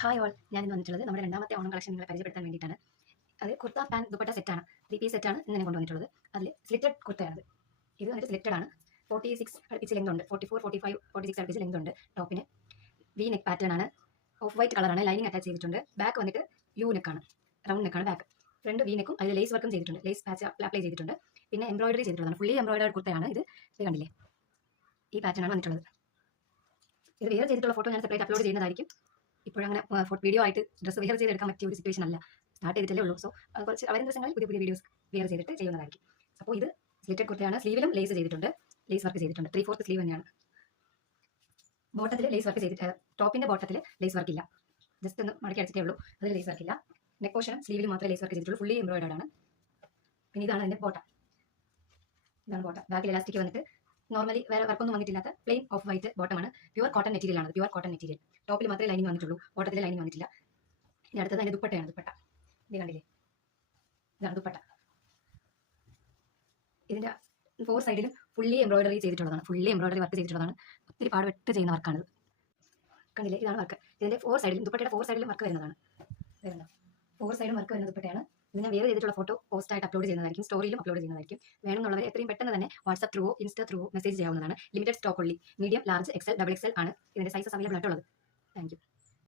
Hi all, ഞാൻ ഇന്ന് വന്നിട്ടുള്ളത് നമ്മുടെ രണ്ടാമത്തെ ഓണം കളക്ഷൻ നിങ്ങളെ പരിചയപ്പെടുത്താൻ വേണ്ടിയിട്ടാണ്. അത് കുർത്ത പാൻറ് ദുപ്പട്ട സെറ്റാണ്, 3 പീസ് സെറ്റാണ് ഇന്ന് ഞാൻ കൊണ്ടുവന്നിട്ടുള്ളത്. അതിൽ സ്ലിറ്റഡ് കുർത്തയാണ്. ഇത് വന്നിട്ട് സ്ലിറ്റഡ് ആണ്. 46 അടുപ്പിച്ച് ലെങ്ത് ഉണ്ട്, 44, 45, 46 അടുപ്പിച്ച് ലെങ്ത് ഉണ്ട്. ടോപ്പിന് വി നെക്ക് പാറ്റേൺ ആണ്, ഓഫ് വൈറ്റ് കളറാണ്. ലൈനിങ് അറ്റാച്ച് ചെയ്തിട്ടുണ്ട്. ബാക്ക് വന്നിട്ട് യു നെക്കാണ്, റൗണ്ട് നെക്കാണ് ബാക്ക്. ഫ്രണ്ട് വി നെക്കും അതിൽ ലേസ് വർക്കും ചെയ്തിട്ടുണ്ട്, ലേസ് പാച്ച് അപ്ലൈ ചെയ്തിട്ടുണ്ട്. പിന്നെ എംബ്രോയിഡറി ചെയ്തിട്ടുള്ളതാണ്, ഫുള്ളി എംബ്രോയിഡറി കുർത്തയാണ് ഇത്. ഇത് കണ്ടില്ലേ, ഈ പാറ്റേൺ ആണ് വന്നിട്ടുള്ളത്. ഇത് വെയർ ചെയ്തിട്ടുള്ള ഫോട്ടോ ഞാൻ സെപ്പറേറ്റ് അപ്ലോഡ് ചെയ്യുന്നതായിരിക്കും. ഇപ്പോഴങ്ങനെ വീഡിയോ ആയിട്ട് ഡ്രസ്സ് വെയർ ചെയ്തെടുക്കാൻ പറ്റിയ ഒരു സിറ്റുവേഷൻ അല്ല, സ്റ്റാർട്ട് ചെയ്തിട്ടല്ലേ ഉള്ളൂ. സോ കുറച്ച് വരും ദിവസങ്ങളിൽ പുതിയ പുതിയ വീഡിയോസ് വെയർ ചെയ്തിട്ട് ചെയ്യുന്നതായിരിക്കും. അപ്പോൾ ഇത് സ്ലിറ്റഡ് കുർത്തയാണ്. സ്ലീവിലും ലേസ് ചെയ്തിട്ടുണ്ട്, ലേസ് വർക്ക് ചെയ്തിട്ടുണ്ട്. 3/4 സ്ലീവ് തന്നെയാണ്. ബോട്ടത്തിൽ ലേസ് വർക്ക് ചെയ്തിട്ട്, ടോപ്പിന്റെ ബോട്ടത്തിൽ ലേസ് വർക്ക് ഇല്ല, ജസ്റ്റ് ഒന്ന് മടക്കി അടിച്ചിട്ടേ ഉള്ളൂ, അതിൽ ലേസ് വർക്ക് ഇല്ല. നെക്ക് പോർഷനും സ്ലീവിലും മാത്രമേ ലേസ് വർക്ക് ചെയ്തിട്ടുള്ളൂ, ഫുള്ളി എംബ്രോയിഡേഡ് ആണ്. പിന്നെ ഇതാണ് അതിന്റെ ബോട്ട, ഇതാണ് ബോട്ട. ബാക്കിൽ ഇലാസ്റ്റിക് വന്നിട്ട് നോർമലി വേറെ വർക്കൊന്നും വന്നിട്ടില്ലാത്ത പ്ലെയിൻ ഓഫ് വൈറ്റ് ബോട്ടമാണ്. പ്യുവർ കോട്ടൺ മെറ്റീരിയൽ ആണ്, പ്യുവർ കോട്ടൺ മെറ്റീരിയൽ. ടോപ്പിൽ മാത്രമേ ലൈനിങ് വന്നിട്ടുള്ളൂ, ബോട്ടത്തിൽ ലൈനിങ് വന്നിട്ടില്ല. ഇനി അടുത്തത് അതിന്റെ ദുപ്പട്ടയാണ്. ദുപ്പട്ട ഇത് കണ്ടില്ലേ, ഇതാണ് ദുപ്പട്ട. ഇതിന്റെ 4 സൈഡിലും ഫുള്ളി എംബ്രോയിഡറി ചെയ്തിട്ടുള്ളതാണ്, ഫുള്ളി എംബ്രോയിഡറി വർക്ക് ചെയ്തിട്ടുള്ളതാണ്. ഒത്തിരി പാടുപെട്ട് ചെയ്യുന്ന വർക്കാണ്. കണ്ടില്ലേ, ഇതാണ് വർക്ക്. ഇതിന്റെ 4 സൈഡിലും, ദുപ്പട്ടയുടെ 4 സൈഡിലും വർക്ക് വരുന്നതാണ്. 4 സൈഡും വർക്ക് വരുന്ന ദുപ്പട്ടയാണ്. ഇത് ഞാൻ വേറെ ചെയ്തിട്ടുള്ള ഫോട്ടോ പോസ്റ്റായിട്ട് അപ്ലോഡ് ചെയ്യുന്നതായിരിക്കും, സ്റ്റോറിയിലും അപ്ലോഡ് ചെയ്യുന്നതായിരിക്കും. വേണമെന്നുള്ളവർ എത്രയും പെട്ടെന്ന് തന്നെ വാട്സ്ആപ്പ് ത്രൂവോ ഇൻസ്റ്റ ത്രൂവോ മെസ്സേജ് ചെയ്യാവുന്നതാണ്. ലിമിറ്റഡ് സ്റ്റോക്ക് ഉള്ളി, മീഡിയം, ലാർജ്, XL, XXL ആണ് ഇതിന്റെ സൈസസ് അവൈലബിൾ ആയിട്ടുള്ളത്. Thank you.